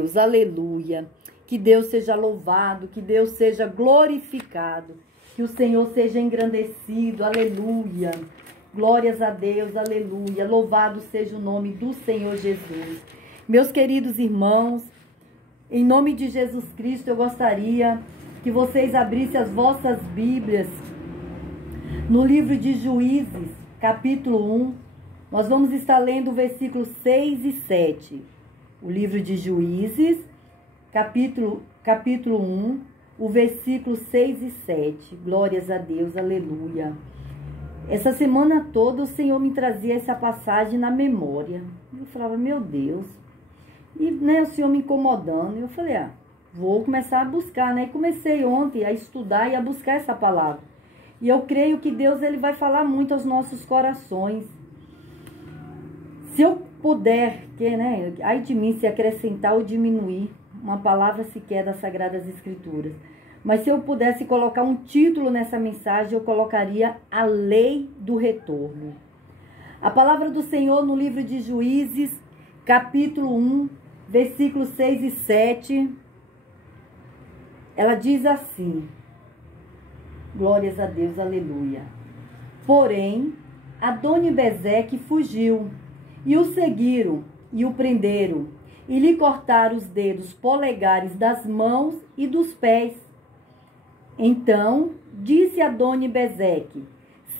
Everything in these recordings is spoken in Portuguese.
Deus, aleluia. Que Deus seja louvado, que Deus seja glorificado, que o Senhor seja engrandecido, aleluia. Glórias a Deus, aleluia. Louvado seja o nome do Senhor Jesus. Meus queridos irmãos, em nome de Jesus Cristo, eu gostaria que vocês abrissem as vossas Bíblias no livro de Juízes, capítulo 1. Nós vamos estar lendo versículos 6 e 7. O livro de Juízes, capítulo 1, o versículo 6 e 7. Glórias a Deus, aleluia. Essa semana toda o Senhor me trazia essa passagem na memória. Eu falava, meu Deus. E o Senhor me incomodando. Eu falei, vou começar a buscar, né? E comecei ontem a estudar e a buscar essa palavra. E eu creio que Deus ele vai falar muito aos nossos corações. Se eu puder, ai de mim se acrescentar ou diminuir uma palavra sequer das Sagradas Escrituras. Mas se eu pudesse colocar um título nessa mensagem, eu colocaria a lei do retorno. A palavra do Senhor no livro de Juízes, capítulo 1, versículos 6 e 7, ela diz assim, glórias a Deus, aleluia. Porém, Adoni-Bezeque fugiu, e o seguiram, e o prenderam, e lhe cortaram os dedos polegares das mãos e dos pés. Então, disse Adoni-Bezeque,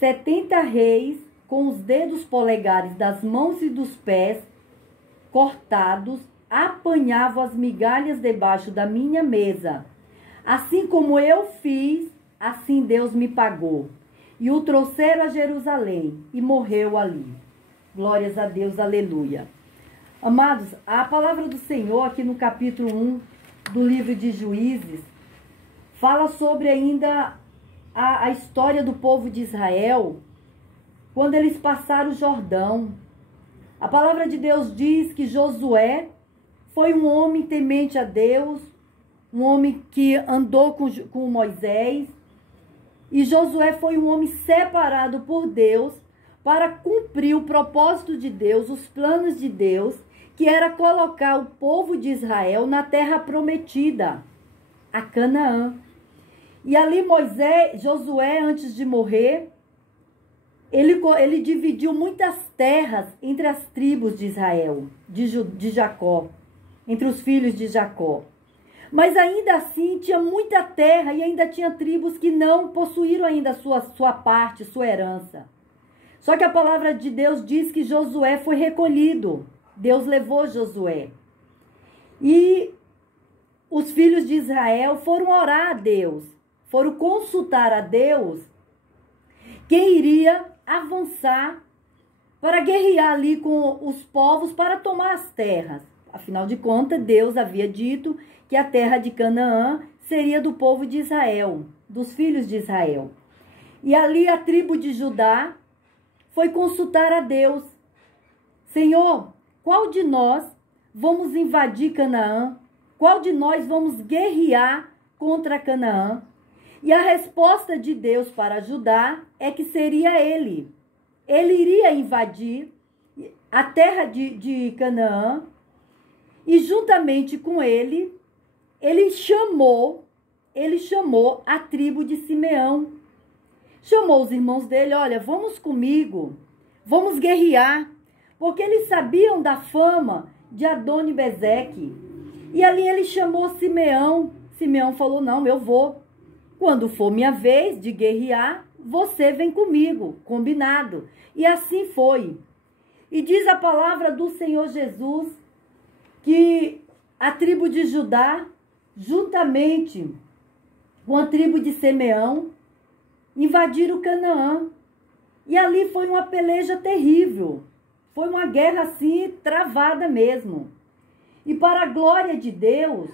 70 reis, com os dedos polegares das mãos e dos pés cortados, apanhavam as migalhas debaixo da minha mesa. Assim como eu fiz, assim Deus me pagou. E o trouxeram a Jerusalém, e morreu ali. Glórias a Deus, aleluia. Amados, a palavra do Senhor aqui no capítulo 1 do livro de Juízes fala sobre ainda a história do povo de Israel quando eles passaram o Jordão. A palavra de Deus diz que Josué foi um homem temente a Deus, um homem que andou com Moisés, e Josué foi um homem separado por Deus para cumprir o propósito de Deus, os planos de Deus, que era colocar o povo de Israel na terra prometida, a Canaã. E ali Josué, antes de morrer, ele dividiu muitas terras entre as tribos de Israel, de Jacó, entre os filhos de Jacó. Mas ainda assim tinha muita terra e ainda tinha tribos que não possuíram ainda sua parte, sua herança. Só que a palavra de Deus diz que Josué foi recolhido. Deus levou Josué. E os filhos de Israel foram orar a Deus, foram consultar a Deus quem iria avançar para guerrear ali com os povos para tomar as terras. Afinal de contas, Deus havia dito que a terra de Canaã seria do povo de Israel, dos filhos de Israel. E ali a tribo de Judá foi consultar a Deus. Senhor, qual de nós vamos invadir Canaã? Qual de nós vamos guerrear contra Canaã? E a resposta de Deus para Judá é que seria ele. Ele iria invadir a terra de Canaã e juntamente com ele chamou a tribo de Simeão. Chamou os irmãos dele, olha, vamos comigo, vamos guerrear, porque eles sabiam da fama de Adoni-Bezeque. E ali ele chamou Simeão. Simeão falou, não, eu vou. Quando for minha vez de guerrear, você vem comigo, combinado. E assim foi. E diz a palavra do Senhor Jesus que a tribo de Judá, juntamente com a tribo de Simeão, invadiram Canaã. E ali foi uma peleja terrível. Foi uma guerra assim, travada mesmo. E para a glória de Deus,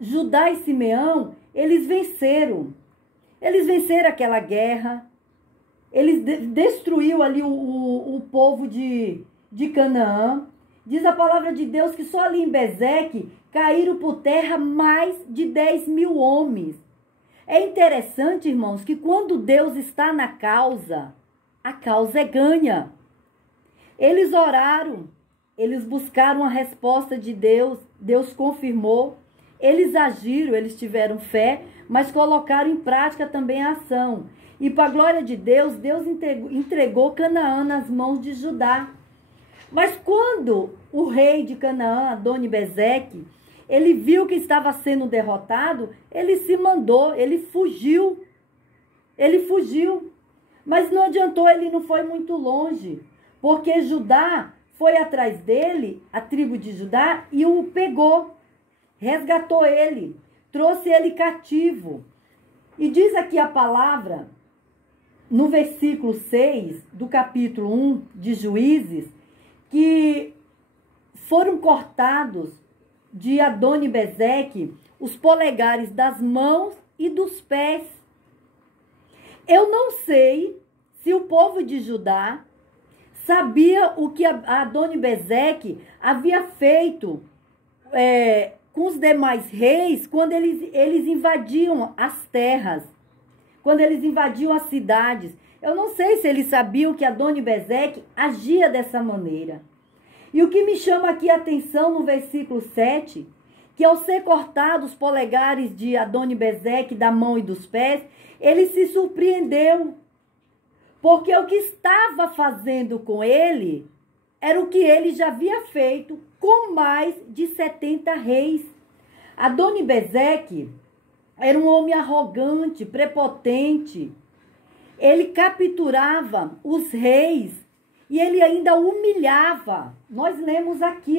Judá e Simeão, eles venceram. Eles venceram aquela guerra. Eles destruíram ali o povo de Canaã. Diz a palavra de Deus que só ali em Bezeque caíram por terra mais de 10.000 homens. É interessante, irmãos, que quando Deus está na causa, a causa é ganha. Eles oraram, eles buscaram a resposta de Deus, Deus confirmou, eles agiram, eles tiveram fé, mas colocaram em prática também a ação. E para a glória de Deus, Deus entregou Canaã nas mãos de Judá. Mas quando o rei de Canaã, Adoni-Bezeque, ele viu que estava sendo derrotado, ele se mandou, ele fugiu. Ele fugiu. Mas não adiantou, ele não foi muito longe, porque Judá foi atrás dele, a tribo de Judá, e o pegou, resgatou ele, trouxe ele cativo. E diz aqui a palavra, no versículo 6 do capítulo 1 de Juízes, que foram cortados de Adoni-Bezeque os polegares das mãos e dos pés. Eu não sei se o povo de Judá sabia o que Adoni-Bezeque havia feito com os demais reis quando eles invadiam as terras, quando eles invadiam as cidades. Eu não sei se eles sabiam que Adoni-Bezeque agia dessa maneira. E o que me chama aqui a atenção no versículo 7, que ao ser cortados os polegares de Adoni-Bezeque da mão e dos pés, ele se surpreendeu. Porque o que estava fazendo com ele era o que ele já havia feito com mais de 70 reis. Adoni-Bezeque era um homem arrogante, prepotente. Ele capturava os reis e ele ainda humilhava. Nós lemos aqui,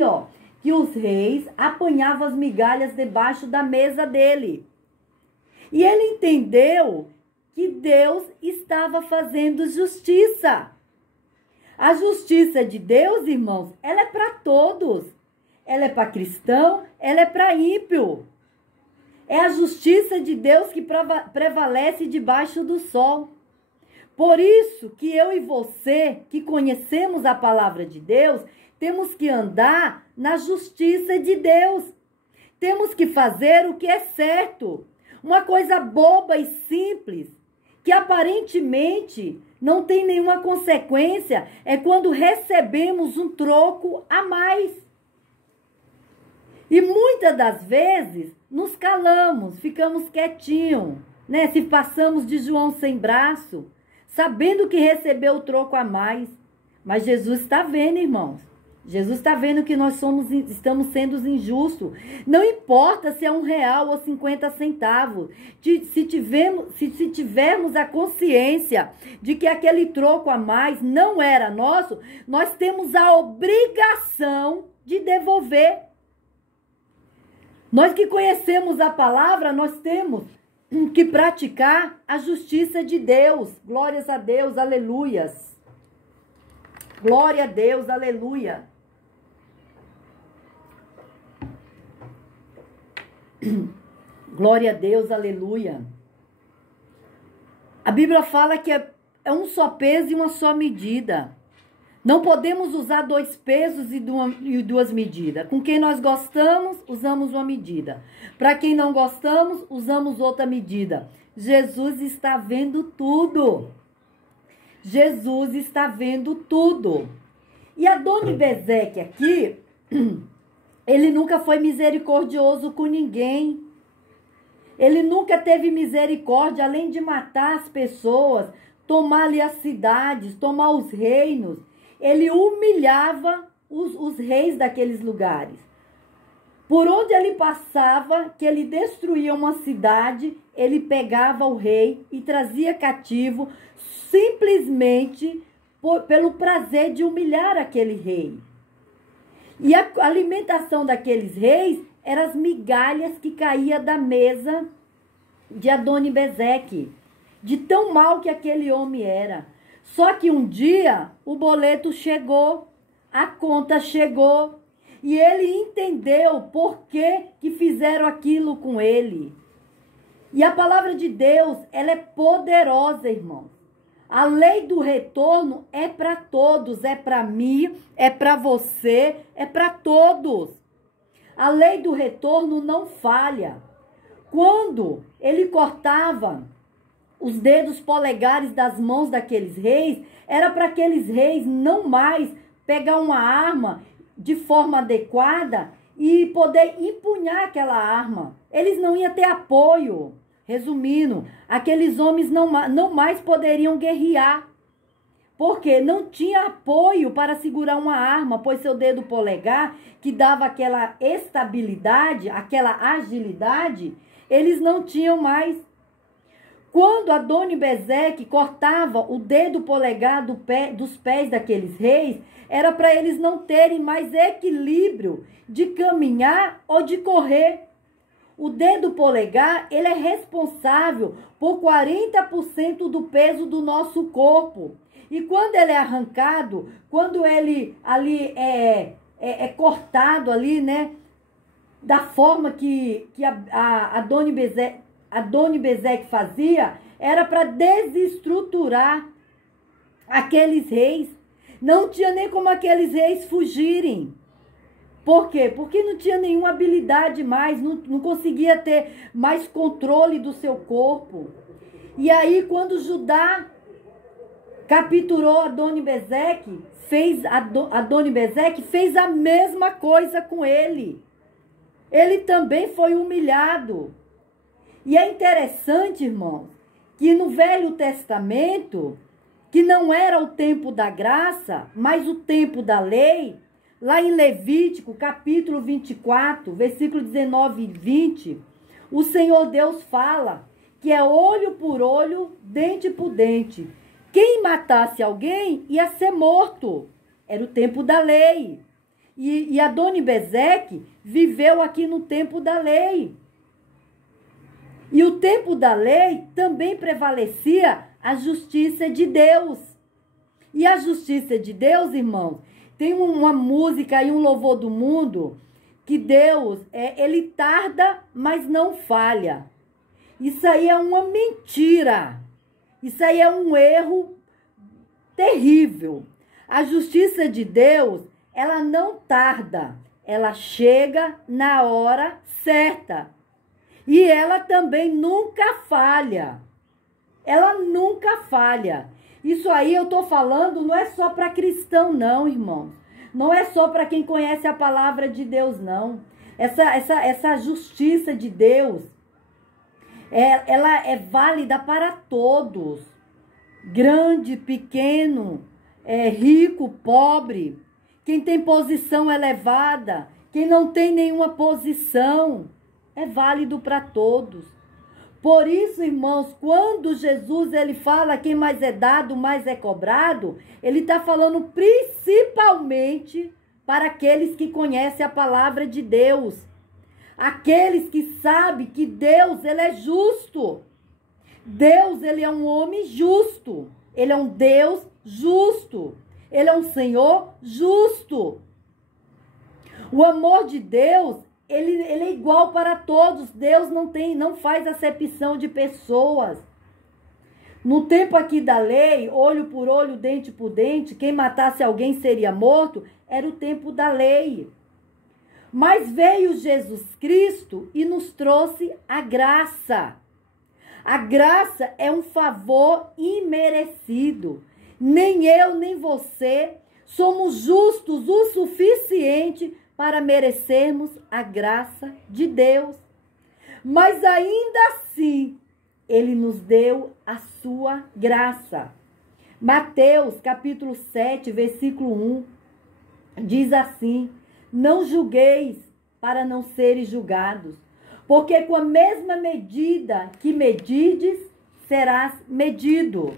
que os reis apanhavam as migalhas debaixo da mesa dele. E ele entendeu que Deus estava fazendo justiça. A justiça de Deus, irmãos, ela é para todos. Ela é para cristão, ela é para ímpio. É a justiça de Deus que prevalece debaixo do sol. Por isso que eu e você, que conhecemos a palavra de Deus, temos que andar na justiça de Deus. Temos que fazer o que é certo. Uma coisa boba e simples, que aparentemente não tem nenhuma consequência, é quando recebemos um troco a mais. E muitas das vezes nos calamos, ficamos quietinhos, né? Se passamos de João sem braço, sabendo que recebeu o troco a mais. Mas Jesus está vendo, irmãos. Jesus está vendo que nós estamos sendo injustos. Não importa se é R$1 ou 50 centavos. Se tivermos a consciência de que aquele troco a mais não era nosso, nós temos a obrigação de devolver. Nós que conhecemos a palavra, nós temos que praticar a justiça de Deus. Glórias a Deus, aleluias. Glória a Deus, aleluia. Glória a Deus, aleluia. A Bíblia fala que é um só peso e uma só medida. Não podemos usar 2 pesos e 2 medidas. Com quem nós gostamos, usamos uma medida. Para quem não gostamos, usamos outra medida. Jesus está vendo tudo. Jesus está vendo tudo. E Adoni-Bezeque aqui, ele nunca foi misericordioso com ninguém. Ele nunca teve misericórdia, além de matar as pessoas, tomar-lhe as cidades, tomar os reinos. Ele humilhava os reis daqueles lugares. Por onde ele passava, que ele destruía uma cidade, ele pegava o rei e trazia cativo, simplesmente pelo prazer de humilhar aquele rei. E a alimentação daqueles reis eram as migalhas que caíam da mesa de Adoni-Bezeque, de tão mal que aquele homem era. Só que um dia o boleto chegou, a conta chegou, e ele entendeu por que fizeram aquilo com ele. E a palavra de Deus, ela é poderosa, irmãos. A lei do retorno é para todos, é para mim, é para você, é para todos. A lei do retorno não falha. Quando ele cortava os dedos polegares das mãos daqueles reis, era para aqueles reis não mais pegar uma arma de forma adequada e poder empunhar aquela arma. Eles não iam ter apoio. Resumindo, aqueles homens não mais poderiam guerrear. Porque não tinha apoio para segurar uma arma, pois seu dedo polegar, que dava aquela estabilidade, aquela agilidade, eles não tinham mais. Quando Adoni-Bezeque cortava o dedo polegar dos pés daqueles reis, era para eles não terem mais equilíbrio de caminhar ou de correr. O dedo polegar, ele é responsável por 40% do peso do nosso corpo. E quando ele é arrancado, quando ele ali é cortado ali, né, da forma que a Adoni-Bezeque fazia, era para desestruturar aqueles reis. Não tinha nem como aqueles reis fugirem. Por quê? Porque não tinha nenhuma habilidade mais, não conseguia ter mais controle do seu corpo. E aí, quando Judá capturou Adoni-Bezeque, Adoni-Bezeque fez a mesma coisa com ele. Ele também foi humilhado. E é interessante, irmãos, que no Velho Testamento, que não era o tempo da graça, mas o tempo da lei, lá em Levítico, capítulo 24, versículo 19 e 20, o Senhor Deus fala que é olho por olho, dente por dente. Quem matasse alguém ia ser morto. Era o tempo da lei. E Adoni-Bezeque viveu aqui no tempo da lei. E o tempo da lei também prevalecia a justiça de Deus. E a justiça de Deus, irmãos, tem uma música e um louvor do mundo que Deus, ele tarda, mas não falha. Isso aí é uma mentira. Isso aí é um erro terrível. A justiça de Deus, ela não tarda. Ela chega na hora certa. E ela também nunca falha. Ela nunca falha. Isso aí eu tô falando não é só para cristão não, irmão. Não é só para quem conhece a palavra de Deus, não. Essa justiça de Deus, ela é válida para todos. Grande, pequeno, rico, pobre. Quem tem posição elevada, quem não tem nenhuma posição. É válido para todos. Por isso, irmãos, quando Jesus ele fala quem mais é dado, mais é cobrado, ele está falando principalmente para aqueles que conhecem a palavra de Deus. Aqueles que sabem que Deus ele é justo. Deus ele é um homem justo. Ele é um Deus justo. Ele é um Senhor justo. O amor de Deus ele é igual para todos. Deus não faz acepção de pessoas. No tempo aqui da lei, olho por olho, dente por dente, quem matasse alguém seria morto, era o tempo da lei. Mas veio Jesus Cristo e nos trouxe a graça. A graça é um favor imerecido. Nem eu, nem você somos justos o suficiente para merecermos a graça de Deus. Mas ainda assim, ele nos deu a sua graça. Mateus, capítulo 7, versículo 1, diz assim: não julgueis para não seres julgados, porque com a mesma medida que medides, serás medido.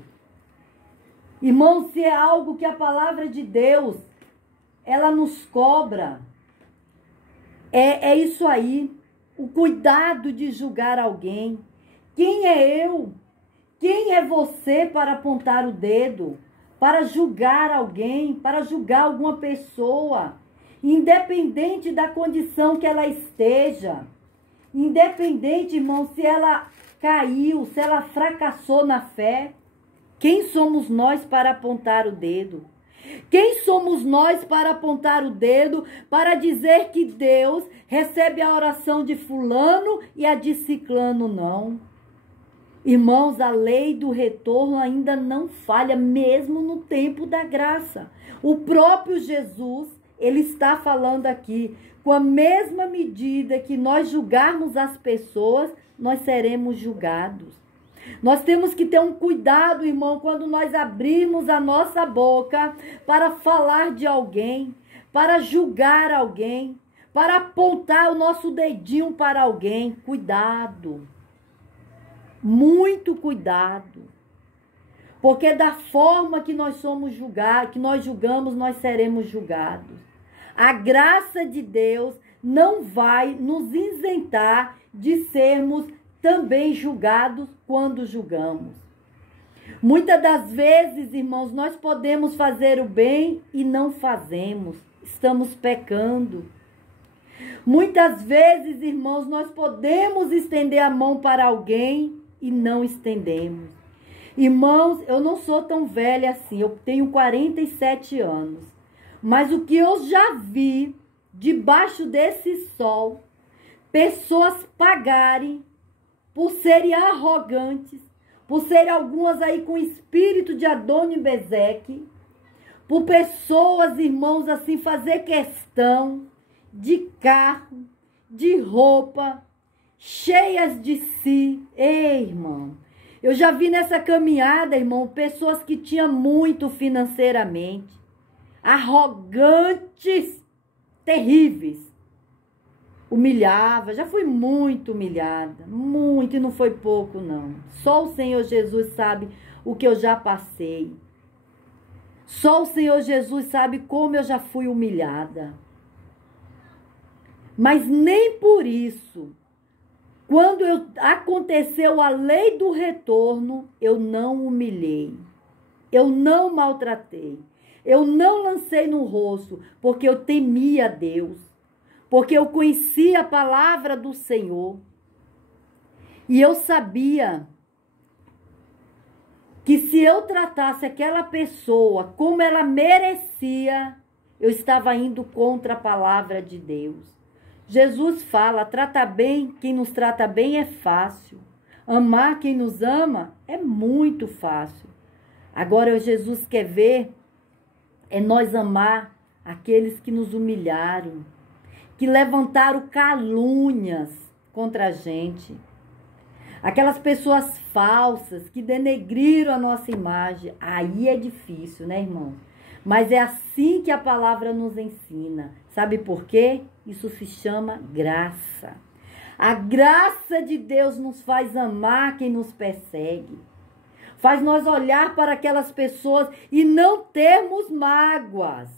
Irmãos, se é algo que a palavra de Deus, ela nos cobra, é isso aí, o cuidado de julgar alguém. Quem é eu? Quem é você para apontar o dedo? Para julgar alguém? Para julgar alguma pessoa? Independente da condição que ela esteja. Independente, irmão, se ela caiu, se ela fracassou na fé. Quem somos nós para apontar o dedo? Quem somos nós para apontar o dedo, para dizer que Deus recebe a oração de fulano e a de ciclano não? Irmãos, a lei do retorno ainda não falha, mesmo no tempo da graça. O próprio Jesus, ele está falando aqui, com a mesma medida que nós julgarmos as pessoas, nós seremos julgados. Nós temos que ter um cuidado, irmão, quando nós abrirmos a nossa boca para falar de alguém, para julgar alguém, para apontar o nosso dedinho para alguém. Cuidado. Muito cuidado. Porque da forma que nós somos julgados, que nós julgamos, nós seremos julgados. A graça de Deus não vai nos isentar de sermos também julgados quando julgamos. Muitas das vezes, irmãos, nós podemos fazer o bem e não fazemos. Estamos pecando. Muitas vezes, irmãos, nós podemos estender a mão para alguém e não estendemos. Irmãos, eu não sou tão velha assim, eu tenho 47 anos. Mas o que eu já vi debaixo desse sol, pessoas pagarem por serem arrogantes, por serem algumas aí com espírito de Adoni-Bezeque, por pessoas, irmãos, assim, fazer questão de carro, de roupa, cheias de si. Ei, irmão, eu já vi nessa caminhada, irmão, pessoas que tinham muito financeiramente, arrogantes, terríveis. Humilhava, já fui muito humilhada, muito, e não foi pouco não. Só o Senhor Jesus sabe o que eu já passei. Só o Senhor Jesus sabe como eu já fui humilhada. Mas nem por isso, quando aconteceu a lei do retorno, eu não humilhei, eu não maltratei, eu não lancei no rosto, porque eu temia Deus. Porque eu conhecia a palavra do Senhor. E eu sabia que se eu tratasse aquela pessoa como ela merecia, eu estava indo contra a palavra de Deus. Jesus fala, tratar bem, quem nos trata bem é fácil. Amar quem nos ama é muito fácil. Agora Jesus quer ver é nós amar aqueles que nos humilharam, que levantaram calúnias contra a gente. Aquelas pessoas falsas que denegriram a nossa imagem. Aí é difícil, né, irmão? Mas é assim que a palavra nos ensina. Sabe por quê? Isso se chama graça. A graça de Deus nos faz amar quem nos persegue. Faz nós olhar para aquelas pessoas e não termos mágoas.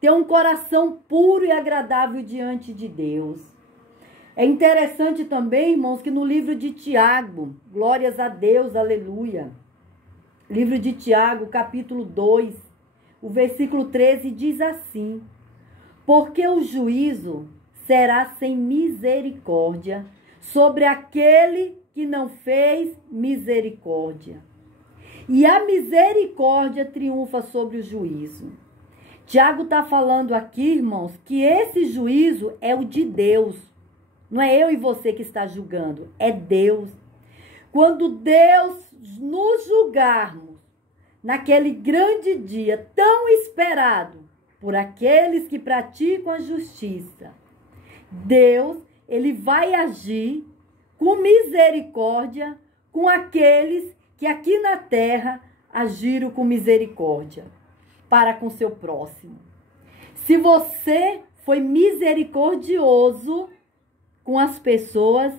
Ter um coração puro e agradável diante de Deus. É interessante também, irmãos, que no livro de Tiago, glórias a Deus, aleluia. Livro de Tiago, capítulo 2, o versículo 13 diz assim: porque o juízo será sem misericórdia sobre aquele que não fez misericórdia. E a misericórdia triunfa sobre o juízo. Tiago está falando aqui, irmãos, que esse juízo é o de Deus. Não é eu e você que está julgando, é Deus. Quando Deus nos julgarmos, naquele grande dia tão esperado por aqueles que praticam a justiça, Deus, ele vai agir com misericórdia com aqueles que aqui na terra agiram com misericórdia para com seu próximo. Se você foi misericordioso com as pessoas,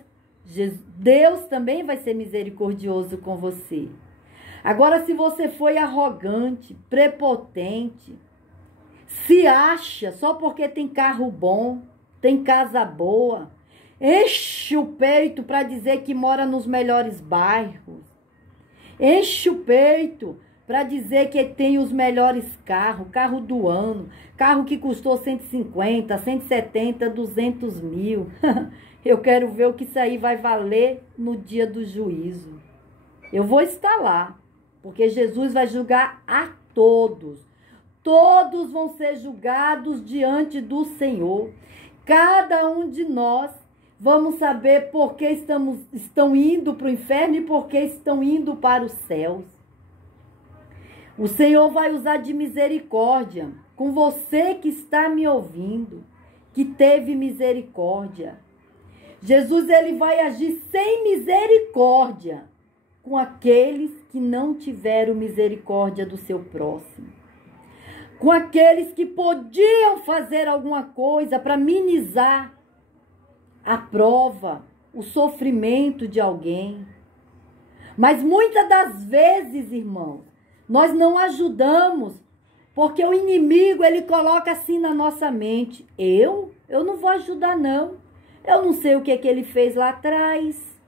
Deus também vai ser misericordioso com você. Agora, se você foi arrogante, prepotente, se acha só porque tem carro bom, tem casa boa, enche o peito para dizer que mora nos melhores bairros, enche o peito para dizer que tem os melhores carros, carro do ano, carro que custou 150, 170, 200 mil. Eu quero ver o que isso aí vai valer no dia do juízo. Eu vou estar lá, porque Jesus vai julgar a todos. Todos vão ser julgados diante do Senhor. Cada um de nós vamos saber por que estão indo para o inferno e por que estão indo para os céus. O Senhor vai usar de misericórdia com você que está me ouvindo, que teve misericórdia. Jesus, ele vai agir sem misericórdia com aqueles que não tiveram misericórdia do seu próximo. Com aqueles que podiam fazer alguma coisa para minimizar a prova, o sofrimento de alguém. Mas muitas das vezes, irmãos, nós não ajudamos, porque o inimigo, ele coloca assim na nossa mente: eu não vou ajudar não. Eu não sei o que ele fez lá atrás.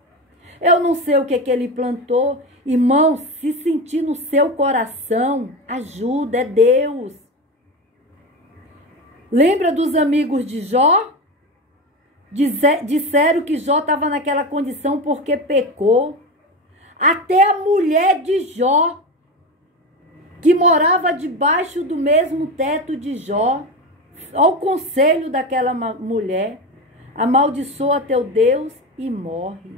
Eu não sei o que ele plantou. Irmão, se sentir no seu coração, ajuda, é Deus. Lembra dos amigos de Jó? Disseram que Jó estava naquela condição porque pecou. Até a mulher de Jó, que morava debaixo do mesmo teto de Jó, ao conselho daquela mulher: amaldiçoa teu Deus e morre.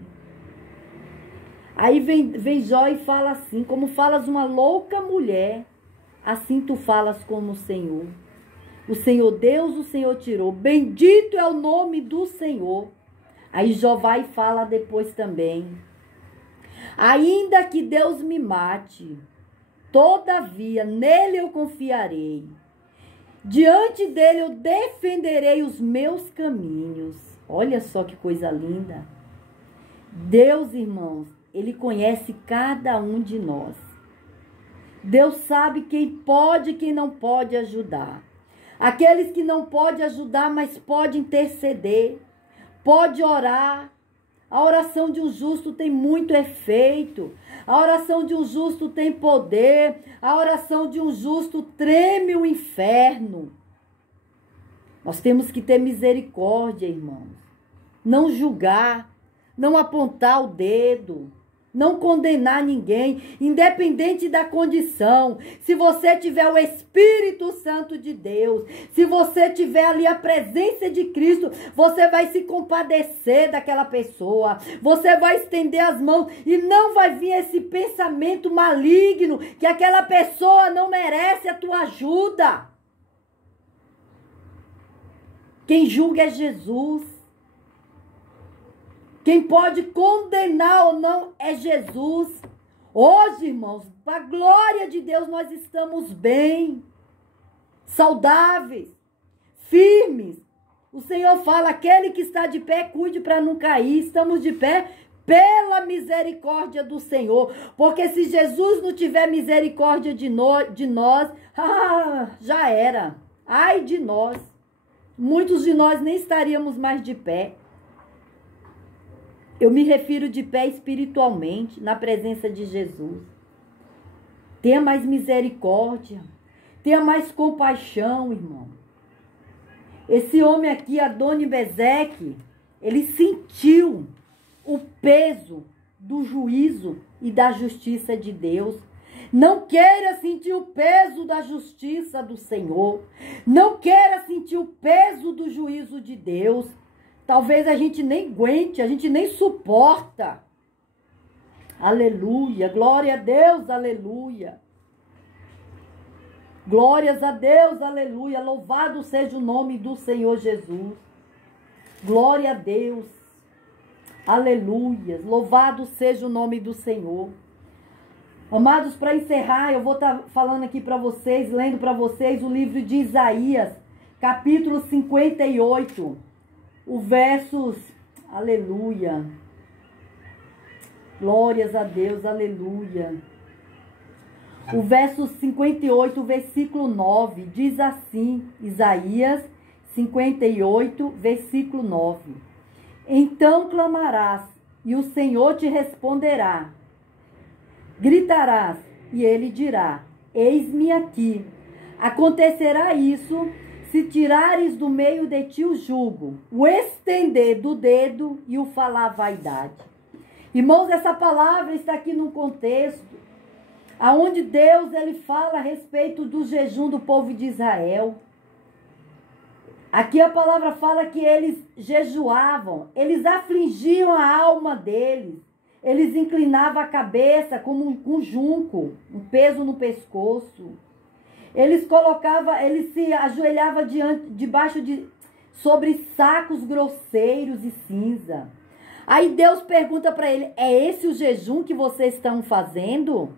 Aí vem Jó e fala assim: como falas uma louca mulher, assim tu falas como o Senhor. O Senhor Deus, o Senhor tirou. Bendito é o nome do Senhor. Aí Jó vai e fala depois também: ainda que Deus me mate, todavia nele eu confiarei. Diante dele eu defenderei os meus caminhos. Olha só que coisa linda. Deus, irmãos, ele conhece cada um de nós. Deus sabe quem pode e quem não pode ajudar. Aqueles que não podem ajudar, mas pode interceder, pode orar. A oração de um justo tem muito efeito. A oração de um justo tem poder. A oração de um justo treme o inferno. Nós temos que ter misericórdia, irmãos. Não julgar, não apontar o dedo, não condenar ninguém, independente da condição. Se você tiver o Espírito Santo de Deus, se você tiver ali a presença de Cristo, você vai se compadecer daquela pessoa, você vai estender as mãos e não vai vir esse pensamento maligno que aquela pessoa não merece a tua ajuda. Quem julga é Jesus. Quem pode condenar ou não é Jesus. Hoje, irmãos, para a glória de Deus, nós estamos bem, saudáveis, firmes. O Senhor fala: aquele que está de pé, cuide para não cair. Estamos de pé pela misericórdia do Senhor. Porque se Jesus não tiver misericórdia de nós, já era. Ai de nós. Muitos de nós nem estaríamos mais de pé. Eu me refiro de pé espiritualmente, na presença de Jesus. Tenha mais misericórdia. Tenha mais compaixão, irmão. Esse homem aqui, Adoni-Bezeque, ele sentiu o peso do juízo e da justiça de Deus. Não queira sentir o peso da justiça do Senhor. Não queira sentir o peso do juízo de Deus. Talvez a gente nem aguente, a gente nem suporta. Aleluia, glória a Deus, aleluia. Glórias a Deus, aleluia. Louvado seja o nome do Senhor Jesus. Glória a Deus, aleluia. Louvado seja o nome do Senhor. Amados, para encerrar, eu vou estar falando aqui para vocês, lendo para vocês o livro de Isaías, capítulo 58. O versos, aleluia, glórias a Deus, aleluia. O verso 58, versículo 9, diz assim, Isaías 58, versículo 9. Então clamarás, e o Senhor te responderá. Gritarás, e ele dirá, eis-me aqui. Acontecerá isso, se tirares do meio de ti o jugo, o estender do dedo e o falar vaidade. Irmãos, essa palavra está aqui num contexto aonde Deus ele fala a respeito do jejum do povo de Israel. Aqui a palavra fala que eles jejuavam, eles afligiam a alma deles, eles inclinavam a cabeça como com junco, um peso no pescoço. Eles se ajoelhavam sobre sacos grosseiros e cinza. Aí Deus pergunta para ele: é esse o jejum que vocês estão fazendo?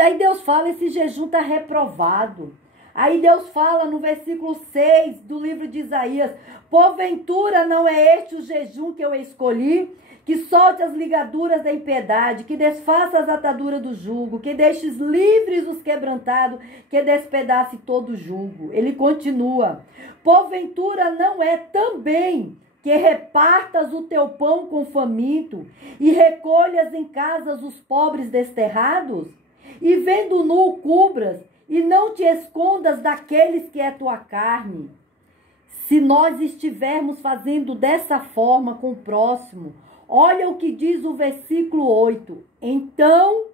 Aí Deus fala: esse jejum está reprovado. Aí Deus fala no versículo 6 do livro de Isaías: porventura não é este o jejum que eu escolhi? Que solte as ligaduras da impiedade, que desfaça as ataduras do jugo, que deixes livres os quebrantados, que despedace todo o jugo. Ele continua: porventura não é também que repartas o teu pão com o faminto e recolhas em casas os pobres desterrados? E vendo nu cubras e não te escondas daqueles que é tua carne. Se nós estivermos fazendo dessa forma com o próximo, olha o que diz o versículo 8. Então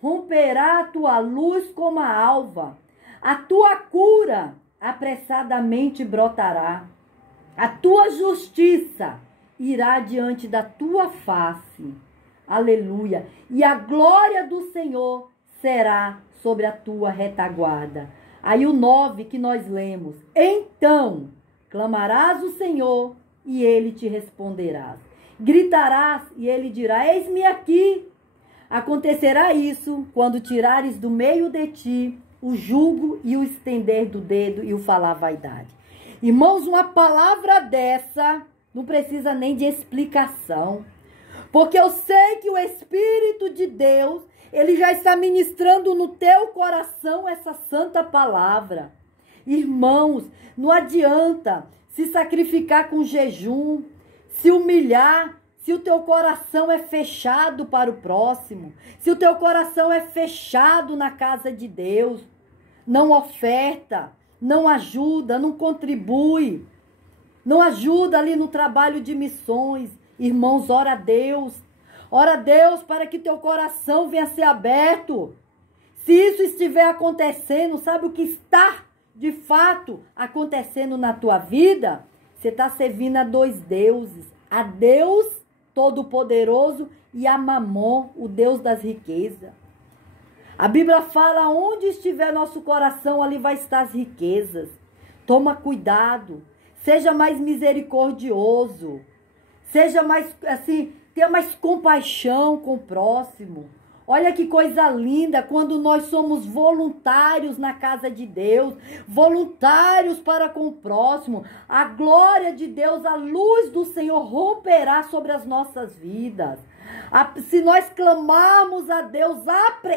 romperá a tua luz como a alva, a tua cura apressadamente brotará, a tua justiça irá diante da tua face. Aleluia. E a glória do Senhor será sobre a tua retaguarda. Aí o 9 que nós lemos: então clamarás o Senhor e ele te responderá. Gritarás e ele dirá: eis-me aqui. Acontecerá isso quando tirares do meio de ti o jugo e o estender do dedo e o falar vaidade. Irmãos, uma palavra dessa não precisa nem de explicação, porque eu sei que o Espírito de Deus, ele já está ministrando no teu coração essa santa palavra. Irmãos, não adianta se sacrificar com jejum, se humilhar, se o teu coração é fechado para o próximo, se o teu coração é fechado na casa de Deus, não oferta, não ajuda, não contribui, não ajuda ali no trabalho de missões. Irmãos, ora a Deus para que teu coração venha a ser aberto. Se isso estiver acontecendo, sabe o que está de fato acontecendo na tua vida? Você está servindo a dois deuses, a Deus Todo-Poderoso e a Mamon, o Deus das riquezas. A Bíblia fala: onde estiver nosso coração, ali vai estar as riquezas. Toma cuidado, seja mais misericordioso, seja mais, assim, tenha mais compaixão com o próximo. Olha que coisa linda quando nós somos voluntários na casa de Deus, voluntários para com o próximo. A glória de Deus, a luz do Senhor romperá sobre as nossas vidas. Se nós clamarmos a Deus,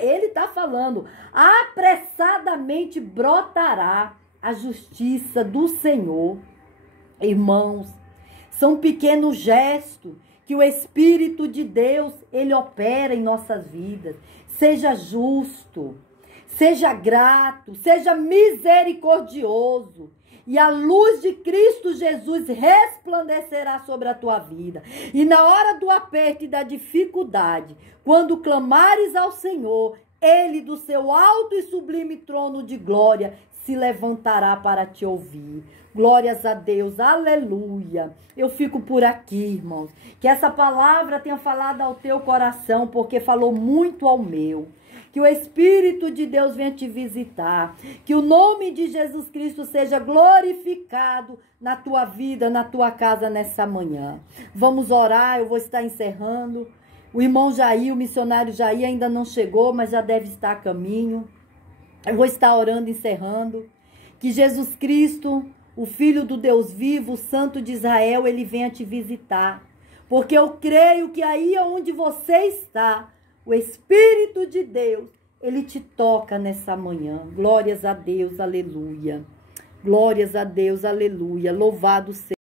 ele está falando, apressadamente brotará a justiça do Senhor. Irmãos, são pequenos gestos que o Espírito de Deus, ele opera em nossas vidas. Seja justo, seja grato, seja misericordioso. E a luz de Cristo Jesus resplandecerá sobre a tua vida. E na hora do aperto e da dificuldade, quando clamares ao Senhor, ele do seu alto e sublime trono de glória se levantará para te ouvir. Glórias a Deus, aleluia. Eu fico por aqui, irmãos. Que essa palavra tenha falado ao teu coração, porque falou muito ao meu. Que o Espírito de Deus venha te visitar. Que o nome de Jesus Cristo seja glorificado na tua vida, na tua casa nessa manhã. Vamos orar, eu vou estar encerrando. O irmão Jair, o missionário Jair ainda não chegou, mas já deve estar a caminho. Eu vou estar orando, encerrando. Que Jesus Cristo, o Filho do Deus vivo, o Santo de Israel, ele venha te visitar. Porque eu creio que aí onde você está, o Espírito de Deus, ele te toca nessa manhã. Glórias a Deus, aleluia. Glórias a Deus, aleluia. Louvado seja.